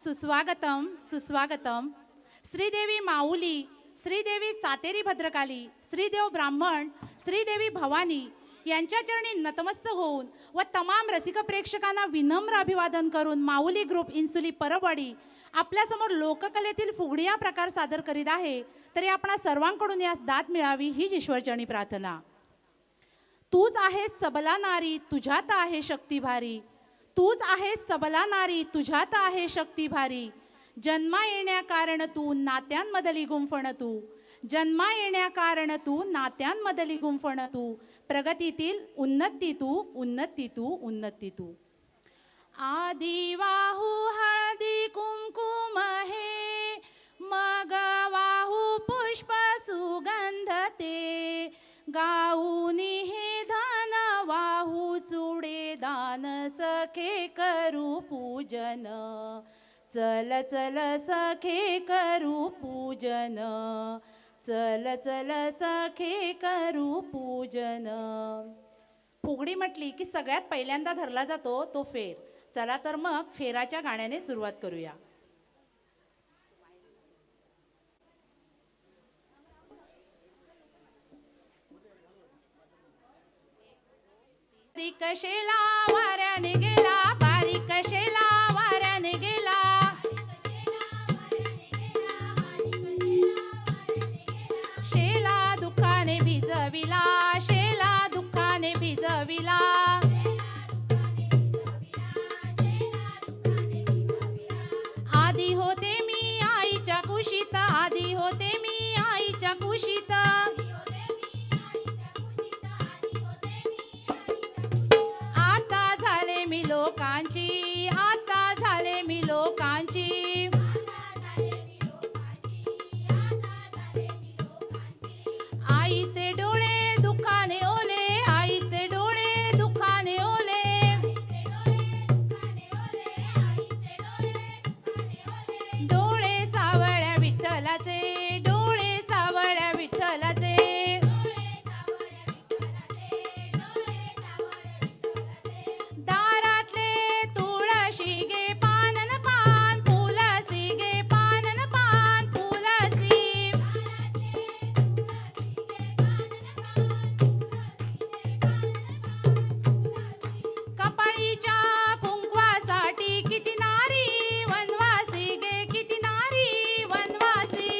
सुस्वागतम सुस्वागतम. श्रीदेवी माऊली, श्रीदेवी सातेरी भद्रकाली, श्रीदेव ब्राह्मण, श्रीदेवी भवानी यांच्या चरणी नतमस्त होऊन व तमाम रसिक प्रेक्षकांना विनम्र अभिवादन करून माऊली ग्रुप इन्सुली परबवाडी आपल्यासमोर लोककलेतील फुगडी हा प्रकार सादर करीत आहे. तरी आपणा सर्वांकडून यास दाद मिळावी हीच ईश्वरचरणी प्रार्थना. तूच आहेस सबला नारी, तुझ्यात आहे शक्ती भारी. तूच आहेस सबला नारी, तुझ्यात आहे शक्ती भारी. जन्मा येण्या कारण तू, नात्यांमधली गुंफण तू. जन्मा येण्या कारण तू, नात्यांमधली गुंफण तू. प्रगतीतील उन्नती तू, उन्नती तू, उन्नती तू. आधी वाहू हळदी कुंकुम हे, मग वाहू पुष्प सुगंध ते. गाऊनी हे धन वाहू चुडे दान, सखे करू पूजन. चल चल सखे करू पूजन. चल चल सखे करू पूजन. फुगडी म्हटली की सगळ्यात पहिल्यांदा धरला जातो तो फेर. चला तर मग फेराच्या गाण्याने सुरुवात करूया. बारीक शेला वाऱ्याने गेला, बारीक शेला वाऱ्याने गेला. शेला दुःखाने भिजविला, शेला दुःखाने भिजविला. आधी होते मी आईच्या कुशीत, आधी होते मी आईच्या कुशीत. आता झाले मी लोकांची, आता झाले मी लोकांची. आईचे डोळे दुःखाने ओले, आईचे डोळे दुःखाने ओले. डोळे सावळ्या विठ्ठलाचे, डोळे सावळ्या विठ्ठलाचे. दारातले तुळशी गे पानन पान, फुलसी गे पानन पान, फुलसी. कपाळीच्या कुंकवासाठी किती नारी वनवासी गे, किती नारी वनवासी.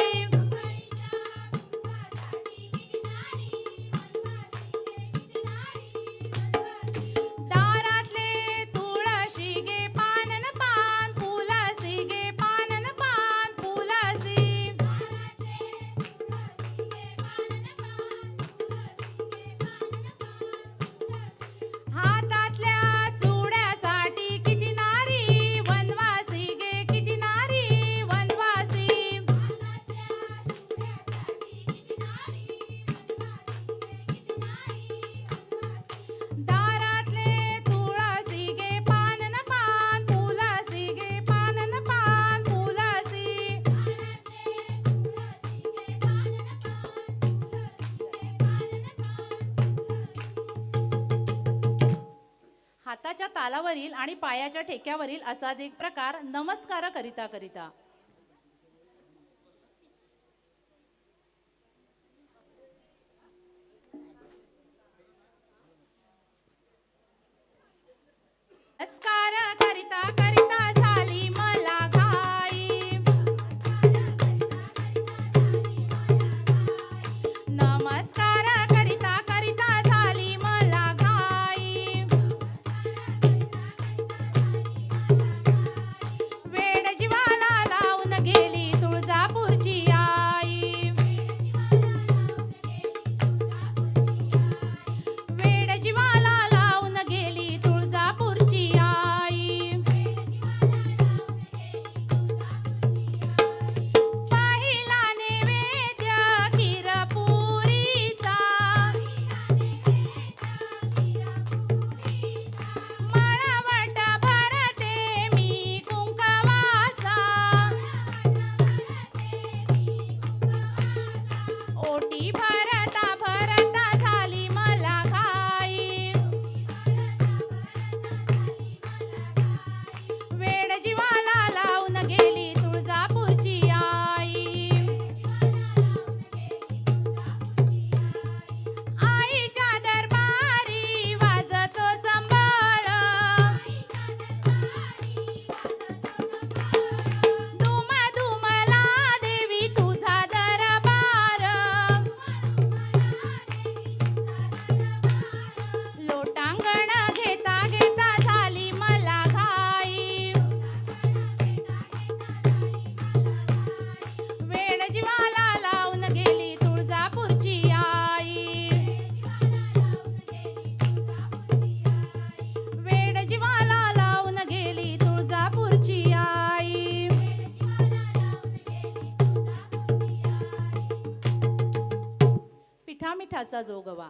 दारातले तुळशी गे पानन पान, फुलसी गे पानन पान, फुलसी. हातातल्या चुड्यासाठी किती नारी वनवासी गे, किती नारी वनवासी. दारातले तुळसी गे पानन पान, फुलसी गे पानन पान, फुलसी. हाताच्या तालावरील आणि पायाच्या ठेक्यावरील असाच एक प्रकार नमस्कार करिता करिता. नमस्कार करिता करिता झाली मला घाई. नमस्कार करिता करिता झाली मला घाई. वेड जीवाला लावून गेली तुळजापूरची आई. वेड जीवाला लावून गेली तुळजापूरची आई. मिठाचा जोगवा.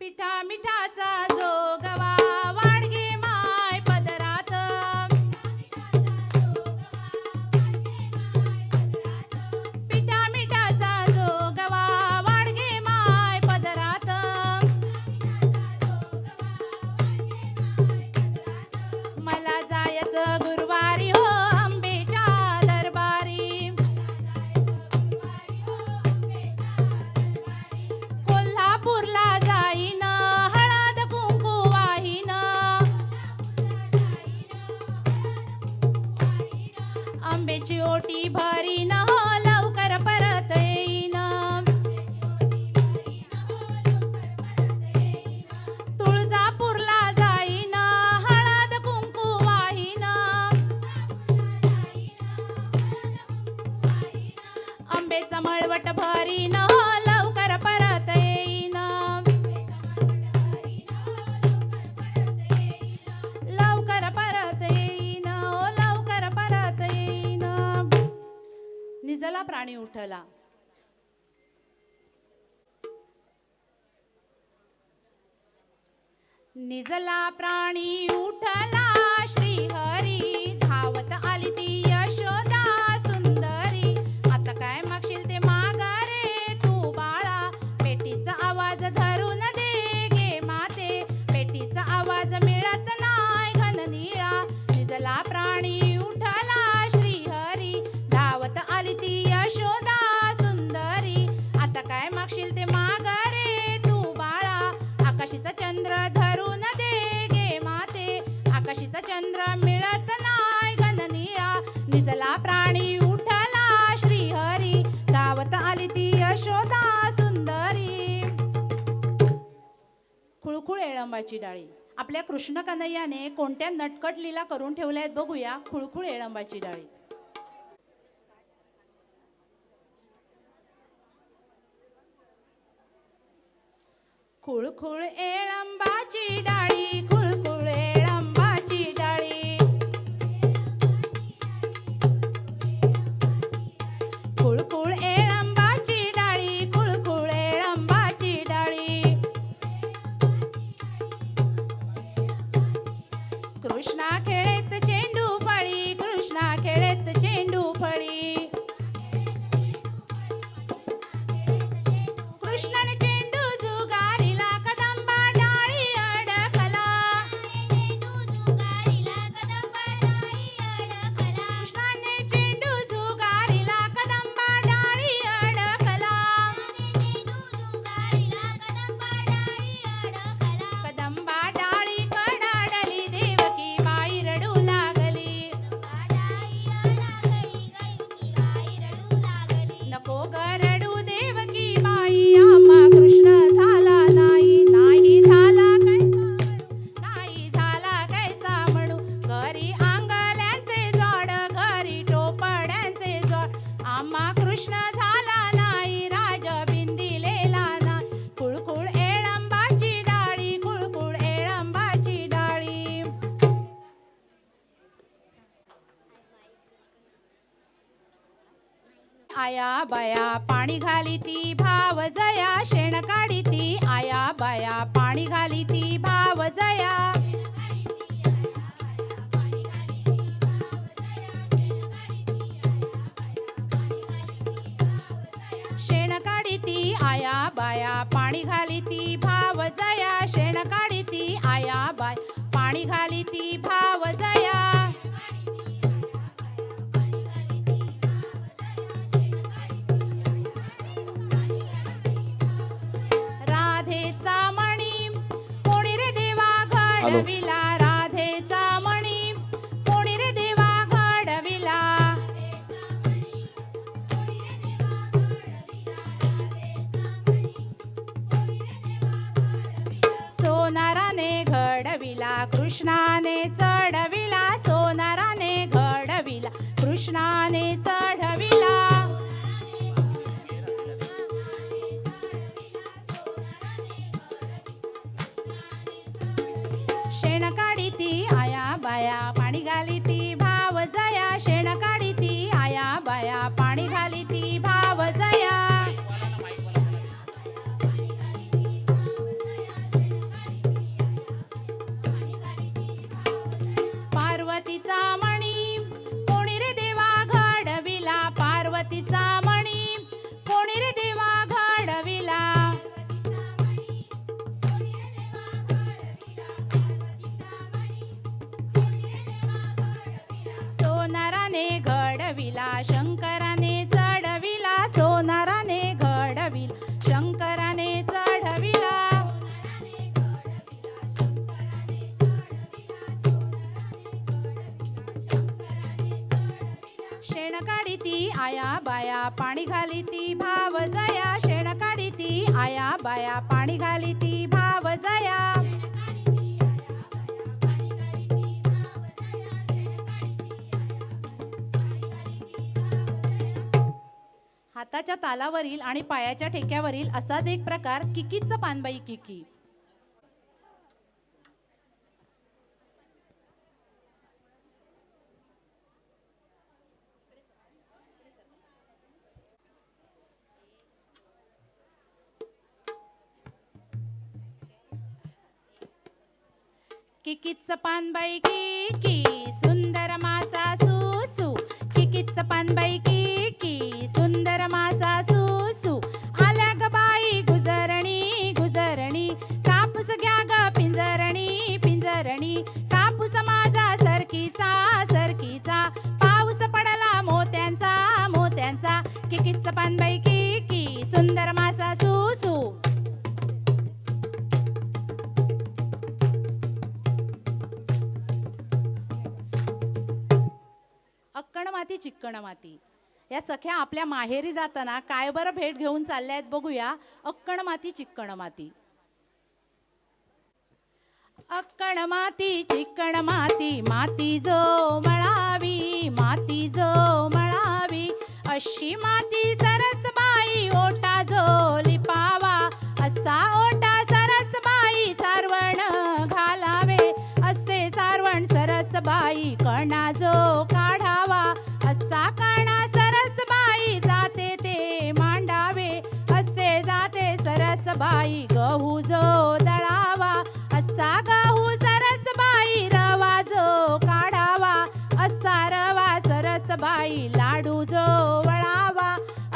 पिठा मिठाचा जोगवा वाडगे माय पदरात. पिठा मिठाचा जोगवा वाडगे माय पदरात. मला जायचं गुरुवारी हो आंबेच्या दरबारी. कोल्हापूरला जाईन हळद कुंकू वाहीन. आंब्याची ओटी भरीन हो लवकर परत येईन. तुळजापूरला जाईन हळद कुंकू वाहीन. आंब्याचा मळवट भरीन हो लवकर परत येईन. लवकर परत येईन हो लवकर परत येईन. निजला प्राणी उठला. निजला प्राणी उठला श्रीहरी. धावत आली ती यशोदा सुंदरी. आता काय मागशील ते मागा रे तू बाळा. पेटीचा आवाज धरून दे गे माते. पेटीचा आवाज मिळत नाही घननिळा. निजला प्राणी उठला श्रीहरी. धावत आली ती यशोदा सुंदरी. आता काय मागशील ते मागा रे तू बाळा. आकाशीचा चंद्र धरून दे गे माते. आकाशीचा चंद्र मिळत नाही घननिळा. निजला प्राणी उठला श्रीहरी. धावत आली ती यशोदा सुंदरी. खुळखुळ एळंबाची डाळी. आपल्या कृष्ण कन्हैयाने कोणत्या नटकट लीला करून ठेवल्या आहेत बघूया. खुळखुळ एळंबाची डाळी. खुळखुळ एळंबाची डाळी. खुळखुळ एळंबाची डाळी. खुळखुळ एळंबाची डाळी. खुळखुळ एळंबाची डाळी. कृष्णा खेळेत चेंडू फळी. कृष्णा खेळेत चेंडू फळी. कृष्णाने चेंडू जुगारीला कदंबा डाळी अडकला. कृष्णाने चेंडू जुगारीला कदंबा डाळी अडकला. कदंबा डाळी कडाडली देवकी बाई रडू लागली. नको ग रडू देवकी बाई. आम्हा कृष्ण झाला नाही. नाही झाला कैसा म्हणू. नाही झाला कैसा म्हणू. घरी आंगल्यांचे जोड. घरी टोपड्यांचे जोड. आम्हा कृष्ण झाला नाही. राज बिंदिलेला नाही. खुळखुळ एळंबाची डाळी. खुळखुळ एळंबाची डाळी. आया बाया पाणी घाली ती भाव जया. शेण काढी ती आया बाया पाणी घाली ती भाव जया. शेण काढी ती आया बाया पाणी घाली ती भाव जया. शेण काढी ती आया बाय पाणी घाली ती भाव जया. राधेचा मणी कोणी रे देवा घडविला. राधेचा मणी कोणी रे देवा घडविला. सोनाराने घडविला. कृष्णाने चढविला. सोनाराने घडविला. कृष्णाने चढविला. शेण काढी ती आया बाया पाणी घाली ती भाव जया. शेण काढी ती आया बाया घडविला शंकराने चढविला सोनाराने घडविला शंकराने चढविला शेण काढीती आया बाया पाणी घालीती भाव जया शेण काढीती आया बाया पाणी घालीती भाव जया हाताच्या तालावरील आणि पायाच्या ठेक्यावरील असाच एक प्रकार किकीचं पानबाई किकी. किकीचं पानबाई किकी सुंदर मासा सुसू किकीचं पानबाई किकी सुंदर मासा सुसू आल्या ग बाई गुजरणी गुजरणी कापूस घ्या ग पिंजरणी पिंजरणी कापूस माझा सरकीचा सरकीचा पाऊस पडला मोत्यांचा मोत्यांचा किकीचं पानबाई किकी सुंदर मासा सुसू. अक्कण माती चिक्कण माती या सख्या आपल्या माहेरी जाताना काय बरं भेट घेऊन चालल्यात बघूया. अक्कण माती चिक्कण माती. अक्कण माती चिक्कण माती माती जो मळावी माती जो मळावी अशी माती सरसबाई ओटा जो लिपावा असा ओटा सरसबाई सारवण घालावे असे सारवण सरसबाई कणा जो काढावा असा कणा सरसबाई जाते ते मांडावे असे जाते सरसबाई गहू जो दळावा असा गहू सरसबाई रवा जो काढावा असा रवा सरसबाई लाडू जो वळावा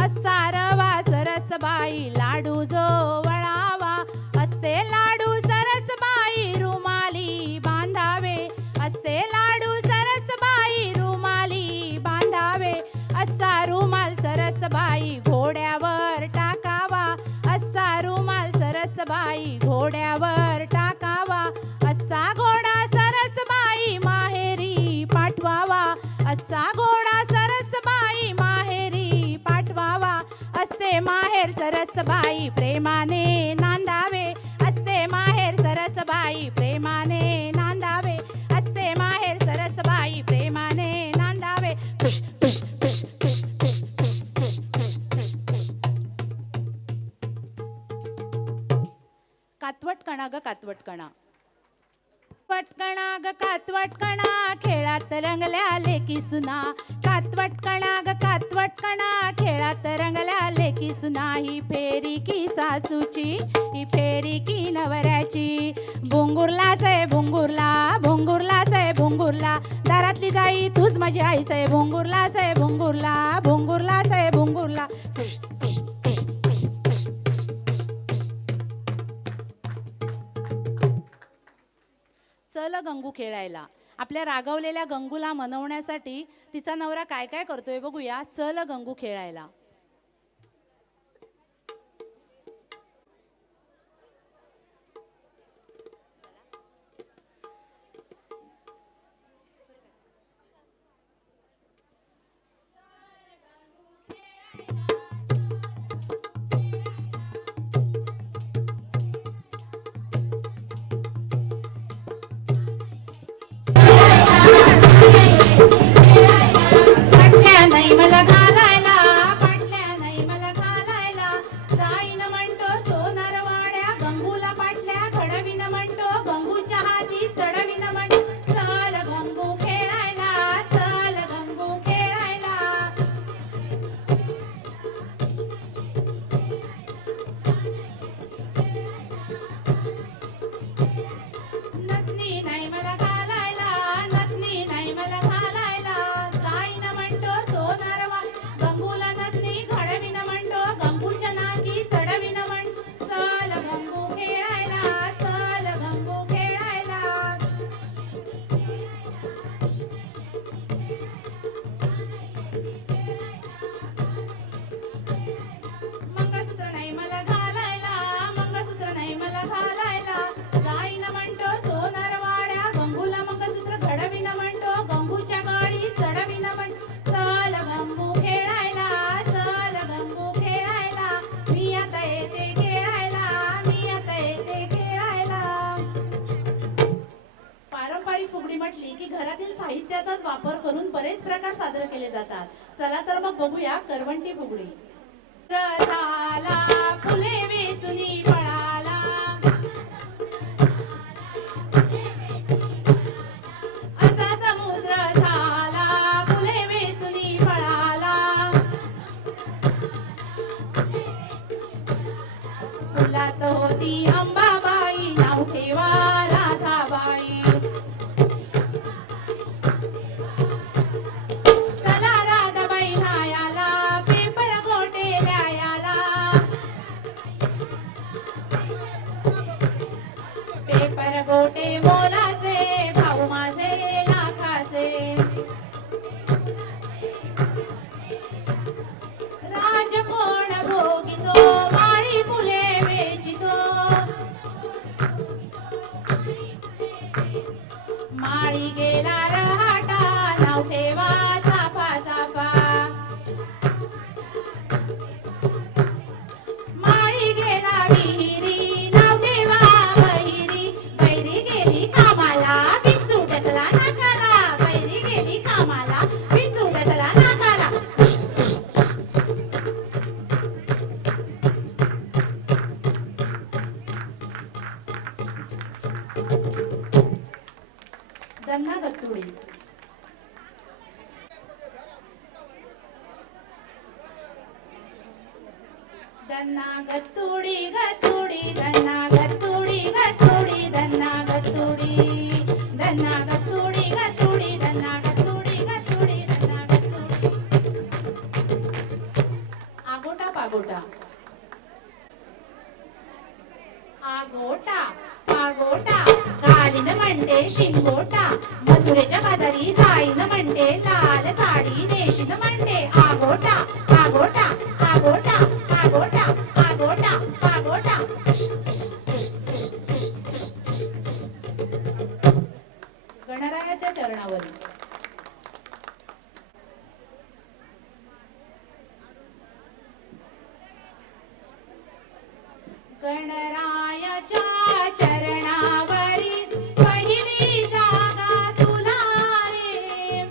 असा रवा सरसबाई लाडू जो वळावा असे लाडू सरसबाई रुमाली बांधावे असे लाडू सरसबाई रुमाली बांधावे असा रुमाल सरसबाई घोड्यावर टाकावा असा रुमाल सरसबाई घोड्यावर टाकावा असा घोडा सरसबाई माहेरी पाठवावा असा घोडा सरसबाई माहेरी पाठवावा असे माहेर सरसबाई प्रेमाने नांदावे असे माहेर सरसबाई प्रेमाने नांदावे असे माहेर सरसबाई प्रेमाने नांदावे. कातवटकणा ग कातवटकणा कातवटकणा ग कातवटकणा खेळात रंगल्या लेकी सुना कातवटकणा ग कातवटकणा खेळात रंगल्या लेकी सुना ही फेरी की सासूची ही फेरी की नवऱ्याची भुंगुरला से भुंगुरला भुंगुरला से भुंगुरला दारातली जाई तूच माझी आई से भुंगुरला से भुंगुरला भुंगुरला से भुंगुरला. चल गंगू खेळायला. आपल्या रागवलेल्या गंगूला मनवण्यासाठी तिचा नवरा काय काय करतोय बघूया. चल गंगू खेळायला. पाटल्या नाही मला घालायला पाटल्या नाही मला घालायला जाईन म्हणतो सोनार वाड्या गंगूला पाटल्या घडविन म्हणतो गंगूच्या हाती चढविन म्हणतो चल गंगू खेळायला चल गंगू खेळायला. नथनी नाही मला घालायला नथनी नाही मला घालायला जाईन म्हणतो सोनार वाड्या म्हटली की घरातील साहित्याचाच वापर करून बरेच प्रकार सादर केले जातात. चला तर मग बघूया करवंटी फुगडी. झाला फुले वेचुनी पळाला, असा समुद्र झाला फुले वेचुनी पळाला. फुलात होती अंबाबाई, नाव ठेवा राधाबाई. चला राधाबाई न्हायाला, पेपर गोटे ल्यायाला. पेपर गोटे मोलाचे, भाऊ माझे लाखाचे. राज कोण भोगितो, माळी फुले वेचितो. माळी गेला रहाटा, नाव ठेवा चाफा चाफा. माळी गेला विहिरी, नाव ठेवा बहिरी. बैरी गेली कामाला, बिचुटतला नाकाला. बैरी गेली कामाला, बिचुटतला नाकाला. दन्ना गत्तुडी. दन्ना गत्तुडी गत्तुडी, दन्ना गत्तुडी गत्तुडी, दन्ना गत्तुडी. दन्ना गत्तुडी गत्तुडी, दन्ना गत्तुडी गत्तुडी, दन्ना गत्तुडी. आगोटा पागोटा. आगोटा पागोटा, घालीन म्हणते शिंगोटा. मथुरेच्या बाजारी जाईन म्हणते, लाल साडी नेशीन म्हणते. आगोटा पागोटा, आगोटा पागोटा, आगोटा पागोटा. गणरायाच्या चरणावरी. गणरायाच्या चरणावरी पहिली जागा तुला रे.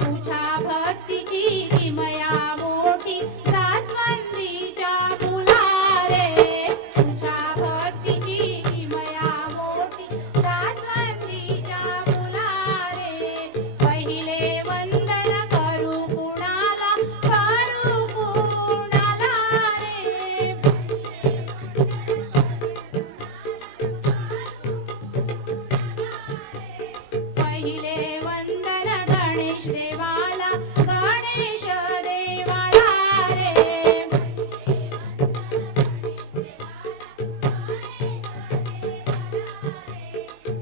तुझ्या भक्तीची किमया मोठी, जास्वंदीच्या फुला रे. तुझ्या भक्तीची किमया मोठी, जास्वंदीच्या फुला रे. पहिले वंदन करू कुणाला, करू कुणाला रे. पहिले वंदन गणेश देवाला, गणेश देवाला रे.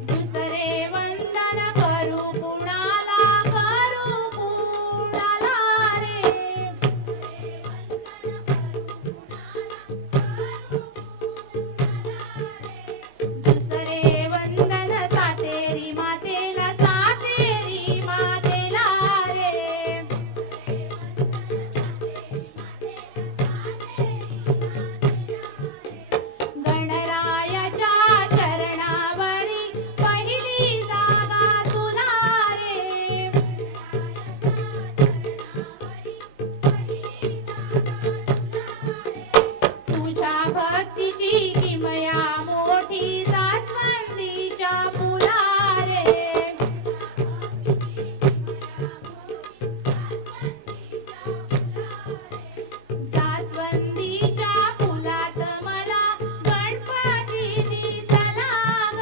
दुसरे वंदन करू कुणाला, करू कुणाला रे. दुसरे वंदन सातेरी मातेला, सातेरी मातेला रे. गणरायाच्या चरणावरी पहिली जागा तुला रे. तुझ्या भक्तीची किमया मोठी, जास्वंदीच्या फुला रे. जास्वंदीच्या फुलात मला गणपती दिसला ग.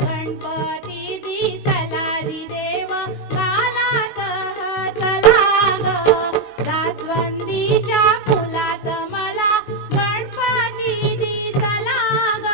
गणपती दिसला रि देव, गालात हसला ग. जास्वंदीच्या फुलात मला गणपती दिसला ग.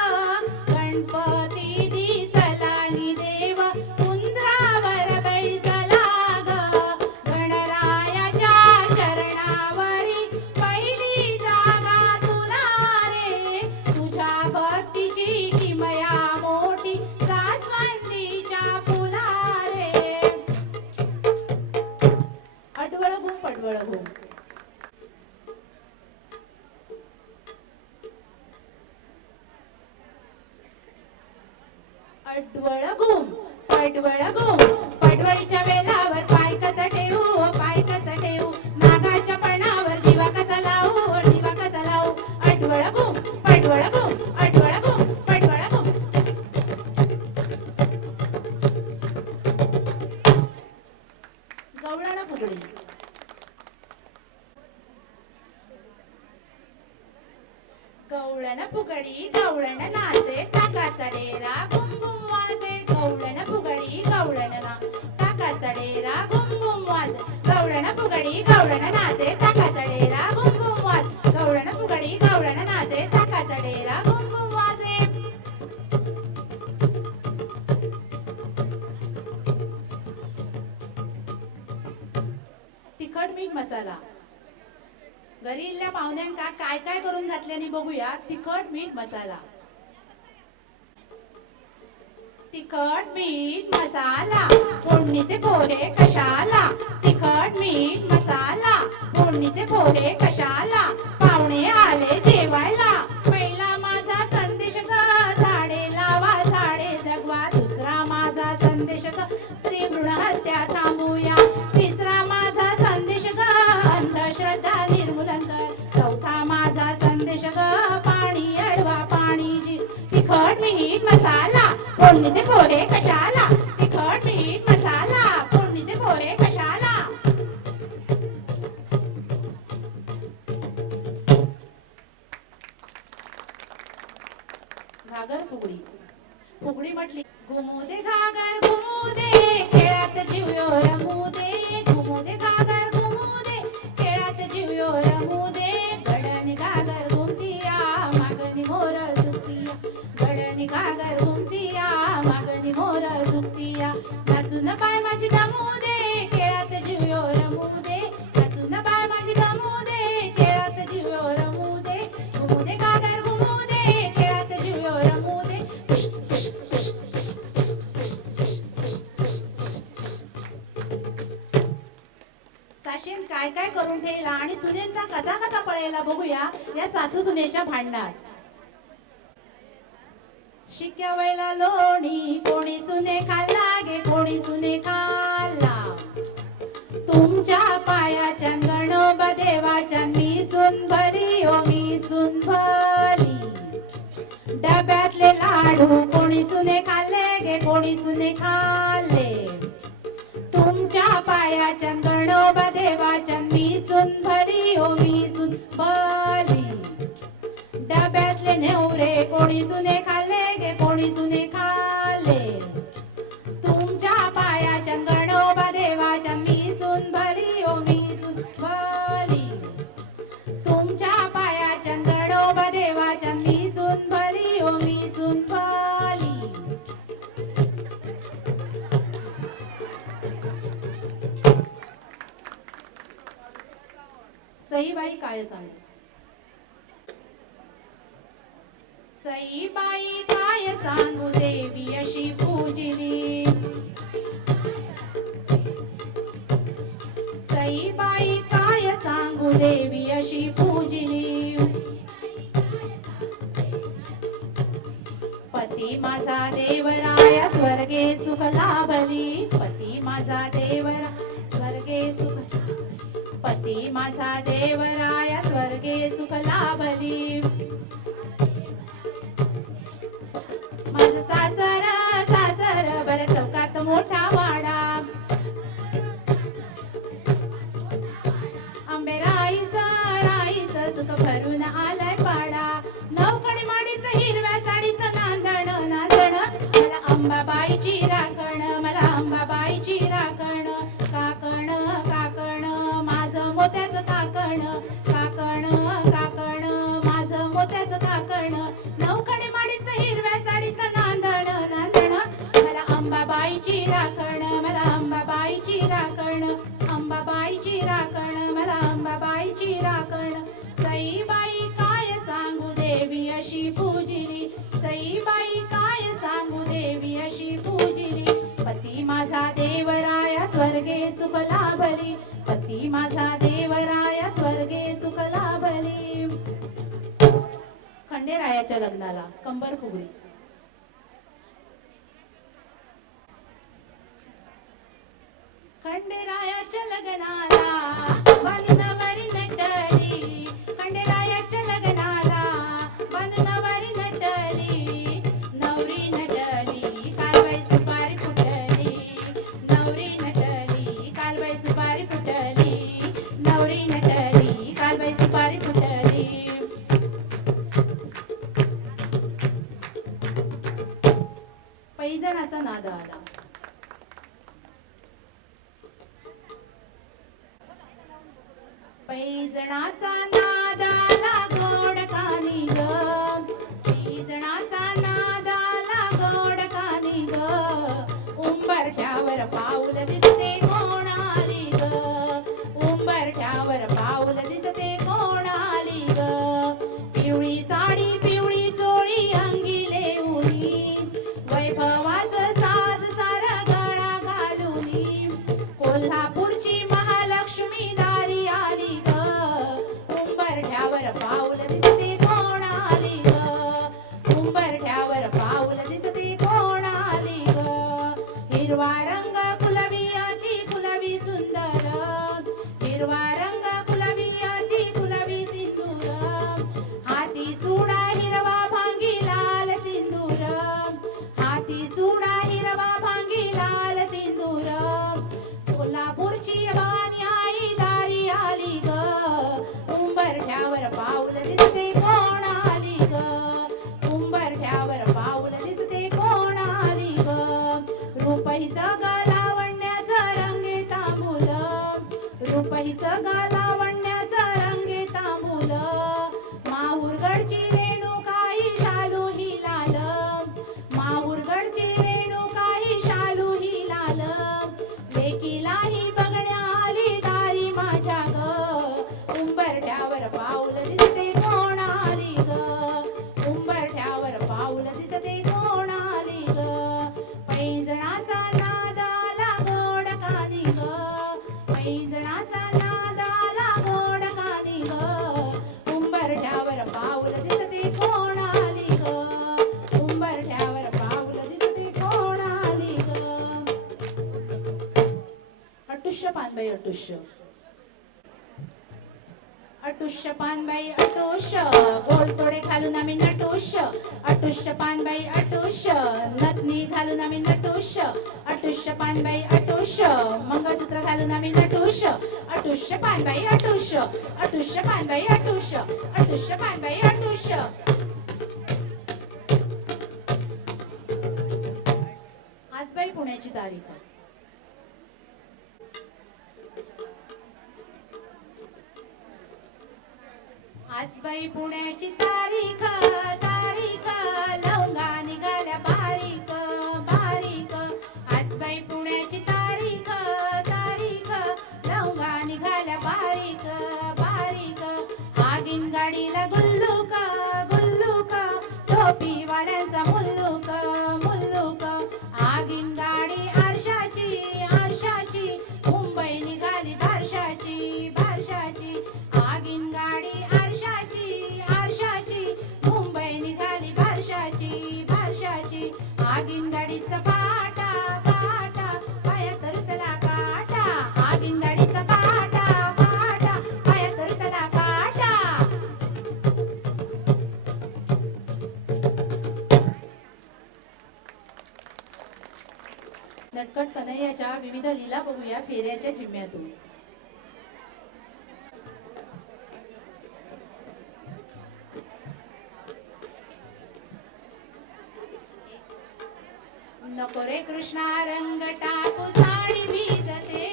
अडवळ घुम पडवळ घुम पडवळीच्या वेलावर पाय कसा ठेवू पाय कसा ठेवू नागाच्या पणावर दिवा कसा लावू दिवा कसा लावू अडवळ घुम पडवळ घुम अडवळ घुम पडवळ घुम गवळण फुगडी गवळण फुगडी गवळण नाचे टाकाचा डेरा घुम घुम वाजे गवळण फुगडी गवळण ना टाकाचा डेरा घुम घुम वाज गवळण फुगडी गवळण नाचे टाकाचा डेरा घुम घुम वाज गवळण फुगडी गवळण नाचे टाकाचा डेरा घुम घुम वाजे तिखट मीठ मसाला घरी इल्ल्या पाहुण्यांका काय काय करून घातल्याने बघूया तिखट मीठ मसाला तिखट मीठ मसाला फोडणीचे पोहे कशाला तिखट मीठ मसाला फोडणीचे पोहे कशाला पाहुणे आले जेवायला पहिला माझा संदेश ग झाडे लावा झाडे जगवा दुसरा माझा संदेश ग स्त्री भ्रूण हत्या थांबूया तिसरा माझा संदेश ग अंधश्रद्धा निर्मूलन कर चौथा माझा संदेश ग पाणी अडवा पाणी जी तिखट मीठ मसाला फोडणीचे पोहे कशाला तिखट मीठ मसाला फोडणीचे पोहे कशाला घागर फुगडी फुगडी म्हटली घुमू दे घागर घुमू दे खेळात जीवयो रमू दे घुमू दे घागर घुमू दे खेळात जीवयो रमू दे गडनी घागर घुमतिया मागणी मोर झुकतिया गडनी घागर घुमतिया मागणी मोर झुकतिया नाचून पाय माझी दमू दे खेळात जीवयो रमू दे नाचून पाय माझी दमू दे खेळात जीवयो रमू दे घुमू दे घागर घुमू दे खेळात जीवयो रमू दे साशेन काय काय करून ठेवला आणि सुनेंचा कसा कसा पळायला बघूया या सासू सुनेच्या भांडणात शिक्या वैला लोणी कोणी सुने खाल्ला गे कोणी सुने खाल्ला तुमच्या पायाच्या गणोबा देवाच्या मी सुन भरी ओ मी सुन भरी डब्यातले लाडू कोणी सुने खाल्ले गे कोणी सुने खाल्ले तुमच्या पायाच्या गणोबा देवाच्या मी सुन भरी ओ मी सुन भरी डब्यातले नेवरे कोणी सुने खाल्ले गे कोणी सुने खाल्ले तुमच्या पायाच्या गणोबा देवाच्या मी सुन भरी ओ मी सुन भरी तुमच्या पायाच्या गणोबा देवाच्या मी सुन भरी ओ मी सुन भरी सईबाई काय सांगते सईबाई काय सांगू देवी अशी पूजिली सईबाई काय सांगू देवी अशी पूजिली पती माझा देवराया स्वर्गे सुख लाभली पती माझा देवरा स्वर्गे सुख पती माझा देवराया स्वर्गे सुख लाभली माझं सासर सासर बर चौकात मोठा वाडा आंबे राईचं सुख भरून आलाय पाडा नवकडी माडीत हिरव्या साडीत नांदण नांदण मला अंबाबाईची राखण मला अंबाबाईची राखण काकण काकण माझं मोत्याचं काकण काकण काकण माझं मोत्याचं काकण नवकडी माडीत हिरव्या साडीत नांदण नांदण मला अंबाबाईची राखण मला अंबाबाईची राखण अंबाबाईची राखण मला अंबाबाईची राखण सईबाई काय सांगू देवी अशी पूजिली सईबाई काय सांगू देवी अशी पूजिली पती माझा देवराया स्वर्गे सुख लाभली पती माझा देवराया स्वर्गे सुख लाभली खंडेरायाच्या लग्नाला कंबर फुगडी हाती चुडा हिरवा भांगी लाल सिंदूरम, हाती चुडा हिरवा भांगी लाल सिंदूरम. कोल्हापूरची भवानी आई दारी आली ग, उंबरठ्यावर पाऊल दिसते कोण आली ग, उंबरठ्यावर पाऊल दिसते कोण आली ग. रुपईचं ग लावण्याचं रंगे तांबूलम, रुपईचं ग लावण्याचं रंगे तांबूलम. माहूरगडची रेणुकाई शालू ही लालम, माहूरगडची रेणुकाई शालू ही लालम. लेकीलाही बघण्या आली दारी माझ्या ग, उंबरठ्यावर पाऊल दिसते कोण आली ग, उंबरठ्यावर पाऊल दिसते कोण आली ग. पैंजणाचा नाद आला गोड कानी ग, पैंजणाचा नाद आला गोड कानी ग. उंबरठ्यावर पाऊल दिसते कोण आली ग, उंबरठ्यावर पाऊल दिसते कोण आली ग. अटुष्य पानबाई अटुष्य, अटुष्य पानबाई अटुष्य, गोल तोडे घालून आम्ही नटुष्य. अटुष्य पानबाई अटुष्य, नथनी घालून आम्ही नटुष्य. अटुष्य पानबाई अटुष्य, मंगळसूत्र घालून आम्ही नटुष्य. अटुष्य पानबाई अटुष्य, अटुष्य पानबाई अटुष्य, अटुष्य पानबाई अटुष्य. आज बाई पुण्याची तारीख, आज बाई पुण्याची तारीख, तारीख लवंगा निघाल्या बारीक बारीक. आज बाई पुण्याची तारीख, तारीख लवंगा निघाल्या बारीक बारीक. आगीन गाडीला गुल्लुक गुल्लुक, टोपीवाल्यांचा मुल्लुक मुल्लुक. आगीन गाडी आरशाची आरशाची, मुंबई निघाली बारशाची बारशाची. आगीन गाडी आरशाची आरशाची, मुंबई निघाली बारशाची बारशाची. आगीन गाडीचा पाटा पाटा, पायात रुतला काटा. आगीन गाडीचा पाटा पाटा, पायात रुतला काटा. नटखट कन्हैयाच्या विविध लीला बघूया फेऱ्याच्या जिम्म्यातून. नको रे कृष्णा रंग टाकू साडी भिजते,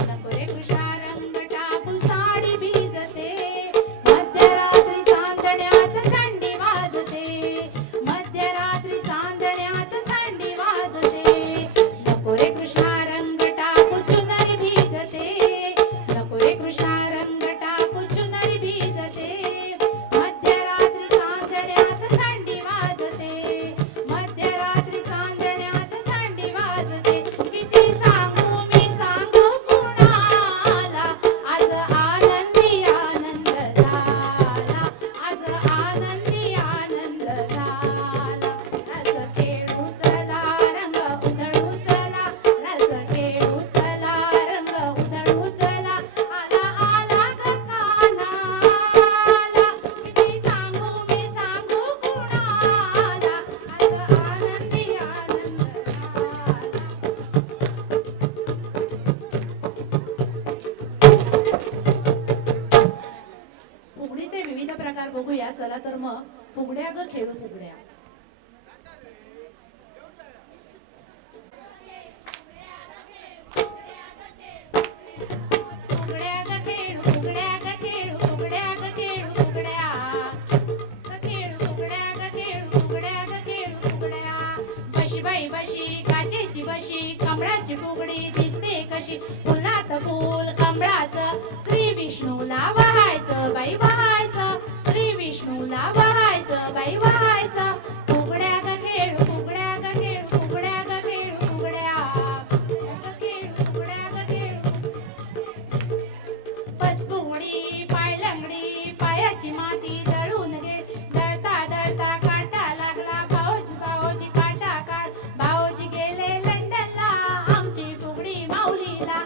नको रे कृष्णा रंग टाकू साडी भिजते. मध्यरात्री चांदण्यात थंडी वाजते, मध्यरात्री चांदण्यात थंडी वाजते. नको रे कृष्णा रंग टाकू चुनरी भिजते, नको रे कृष्णा रंग टाकू चुनरी भिजते. मध्यरात्री चांदण्यात थंडी वाजते, मध्यरात्री चांदण्यात थंडी वाजते. किती सांगू मी सांगू कुणाला, आज आनंदी आनंद झाला, आज आनंदी आनंद झाला. रस खेळू चला रंग उधळू चला, रस खेळू चला रंग उधळू चला. आला आला ग कान्हा आला, किती सांगू मी सांगू कुणाला, आज आनंदी आनंद झाला. फुगडीचे विविध प्रकार बघूया. चला तर मग फुगड्या ग खेळू फुगड्या. फुगड्या ग खेळू फुगड्या ग खेळू फुगड्या ग खेळू फुगड्या ग खेळू फुगड्या ग खेळू फुगड्या ग खेळू फुगड्या. बशी बाई बशी काचेची बशी, कमळाची फुगडी दिसते कशी. फुलात फुल कमळाचं, श्री विष्णूला वाहायचं बाई वाहायचं, श्री विष्णूला वाहायचं बाई वाहायचं. फुगड्या ग खेळू फुगड्या ग खेळू फुगड्या ग खेळू फुगड्या ग खेळू फुगड्या ग खेळू. पसफुगडी पायलंगडी, पायाची माती दळून घे. दळता दळता काटा लागला, भाऊजी भाऊजी काटा काढ. भाऊजी गेले लंडनला, आमची फुगडी माऊलीला.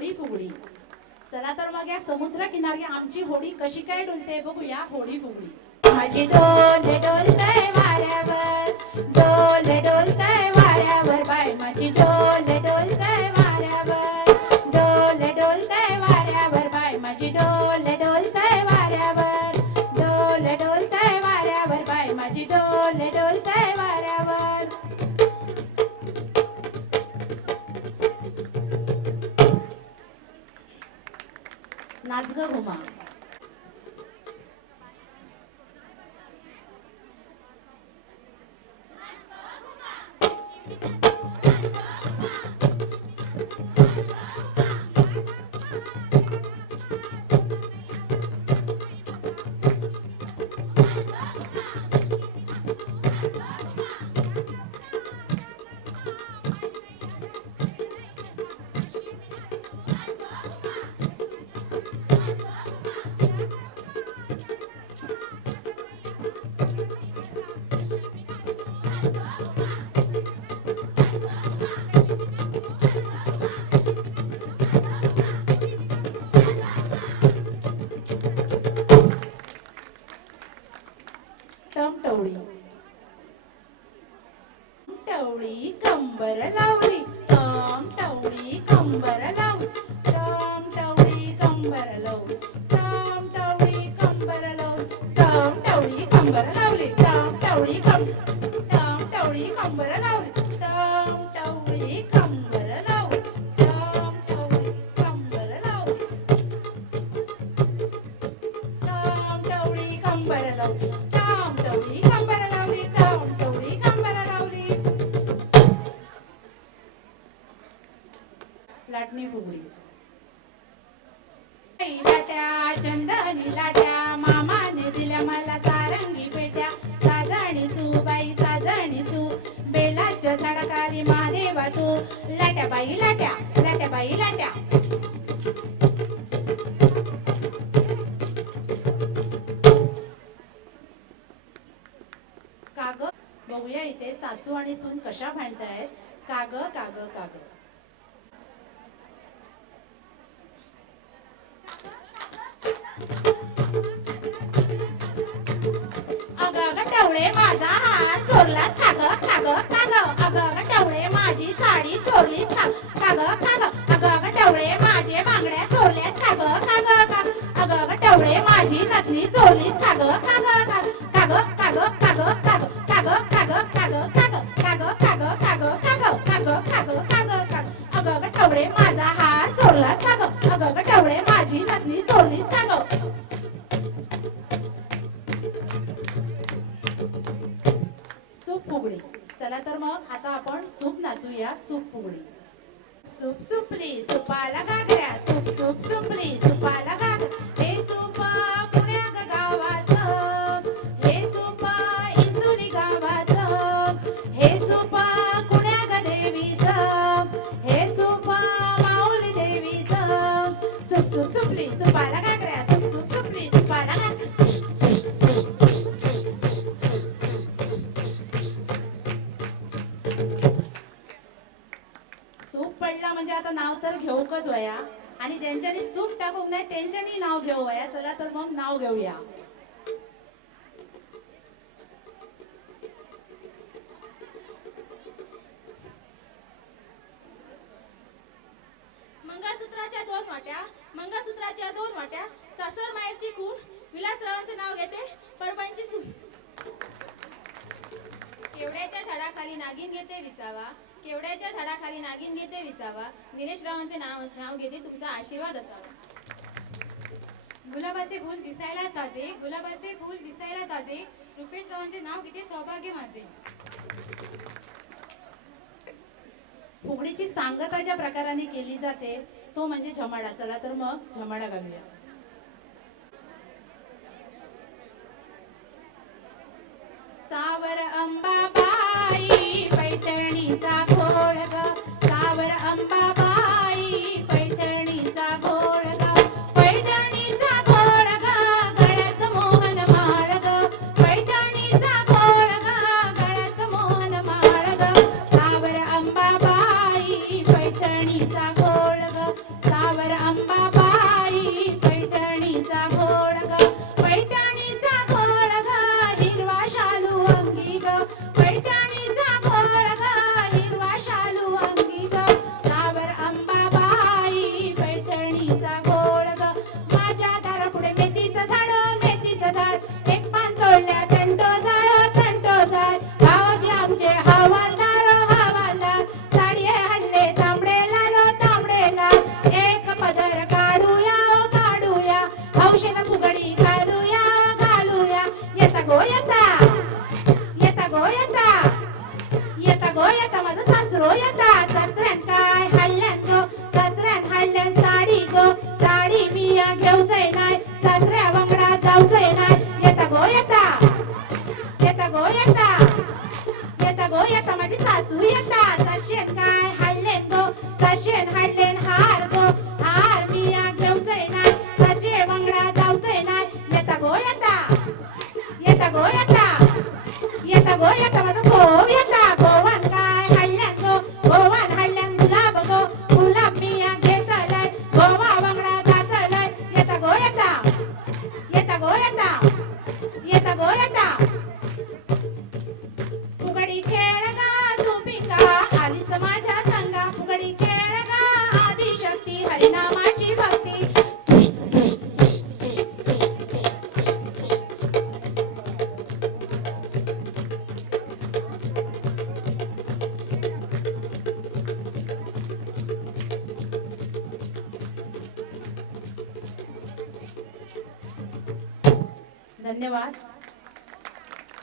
होडी फुगडी. चला तर मग या समुद्र किनारी आमची होडी कशी काय डुलते बघूया होडी फुगडी. माझी डोले डोलतय वाऱ्यावर, डोले डोलतय वाऱ्यावर बाय माझी डोले डोलतय वाऱ्यावर, डोले डोलतय वाऱ्यावर बाय माझी डोले डोलतय वाऱ्यावर, डोले डोलतय वाऱ्यावर बाय माझी डोले डोलतय वाऱ्यावर. नाच ग घुमा. टमटवळी. टवळी कंबर लावली, टमटवळी कंबर लावली, टमटवळी कंबर लावली, टमटवळी कंबर लावली, टमटवळी कंबर लावली, टमटवळी टमटवळी कंबर लावली, टमटवळी कंबर लावली, टमटवळी कंबर लावली, टमटवळी कंबर लावली, टमटवळी कंबर लावली, टमटवळी कंबर लावली. लाटणी फुगडी. लाट्या चंदनी लाट्या मामाने दिल्या मला सारंगी पेट्या, साजणी सुबाई साजणी सू बेलाच्या झाडाखाली महादेवा तू. लाट्या बाई लाट्या, लाट्या बाई लाट्या. काग बघूया इथे सासू आणि सून कशा भांडतायत. काग काग काग. अगं टवळे माझा हात चोरलास काग काग काग. अगं टवळे माझी साडी चोरलीस काग काग. अगं टवळे माझे बांगड्या चोरल्यास काग काग काग. अगं टवळे माझी नथनी चोरलीस काग काग काग काग काग काग काग काग काग काग काग काग काग काग काग काग काग काग. अगं टवळे माझा हात चोरलास काग. अगं टवळे माझी नथनी चोरलीस काग. सूप फुगडी. चला तर मग आता आपण सूप नाचूया. सूप फुगडी. सूप सुपली सुपाला घागऱ्या, सूप सूप सुपली सुपाला घागऱ्या. हे सूप पुण्या गावाचं, हे सूप इंचुरी गावाचं, हे सूप कुण्या देवीचं, हे सूप माऊली देवीचं. सूप सूप सुपली सुपाला घागऱ्या, सूप सूप सुपली सुपाला घागऱ्या. सूप पडला म्हणजे आता नाव तर घेऊकच वया, आणि ज्यांच्यानी सूप टाकूक नाही त्यांच्यानी नाव घेऊ वया. चला तर मग नाव घेऊया. मंगळसूत्राच्या दोन वाट्या, मंगळसूत्राच्या दोन वाट्या, सासर माहेरची खून, विलासरावांचे नाव घेते, परबांची सून. केवड्याच्या झाडाखाली नागिन घेते विसावा, केवड्याच्या झाडाखाली नागिन घेते विसावा. निलेशरावांचे नाव घेते, तुमचा आशीर्वाद असावा. गुलाबाचे फूल दिसायला ताजे, गुलाबाचे फूल दिसायला ताजे, रुपेशरावांचे नाव घेते, सौभाग्य माझे. फुगडीची सांगता ज्या प्रकाराने केली जाते तो म्हणजे झमाडा. चला तर मग झमाडा घालूया. सावर अंबाबाई पैठणीचा घोळ ग, सावर अंबाबाई पैठणीचा घोळ ग, पैठणीचा घोळ ग, गळ्यात मोहन माळ ग, पैठणीचा घोळ ग, गळ्यात मोहन माळ ग. सावर अंबाबाई पैठणीचा घोळ ग, सावर सासू येता सशेन काय हाडलेन गो सशेन हाडलेन हार गो हार मिया घेऊचंय नाय सशे वांगडा जाऊचंय नाय येता गो येता येता गो येता येता गो येता माझा भाऊ येता गोवान काय हाडल्यान गो गोवान हाडल्यान गुलाब गो गुलाब मिया घेतलाय गोवा वांगडा जातलाय येता गो येता येता गो येता येता गो येता फुगडी खेळ गा तुम्ही का आलीस माझ्या संगा फुगडी खेळ गा आदिशक्ती हरिनामाची भक्ती धन्यवाद.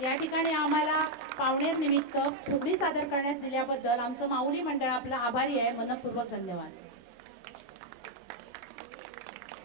या ठिकाणी आम्हाला पावणेर निमित्त फुगडी सादर करण्यास दिल्याबद्दल आमचं माऊली मंडळ आपलं आभारी आहे. मनपूर्वक धन्यवाद.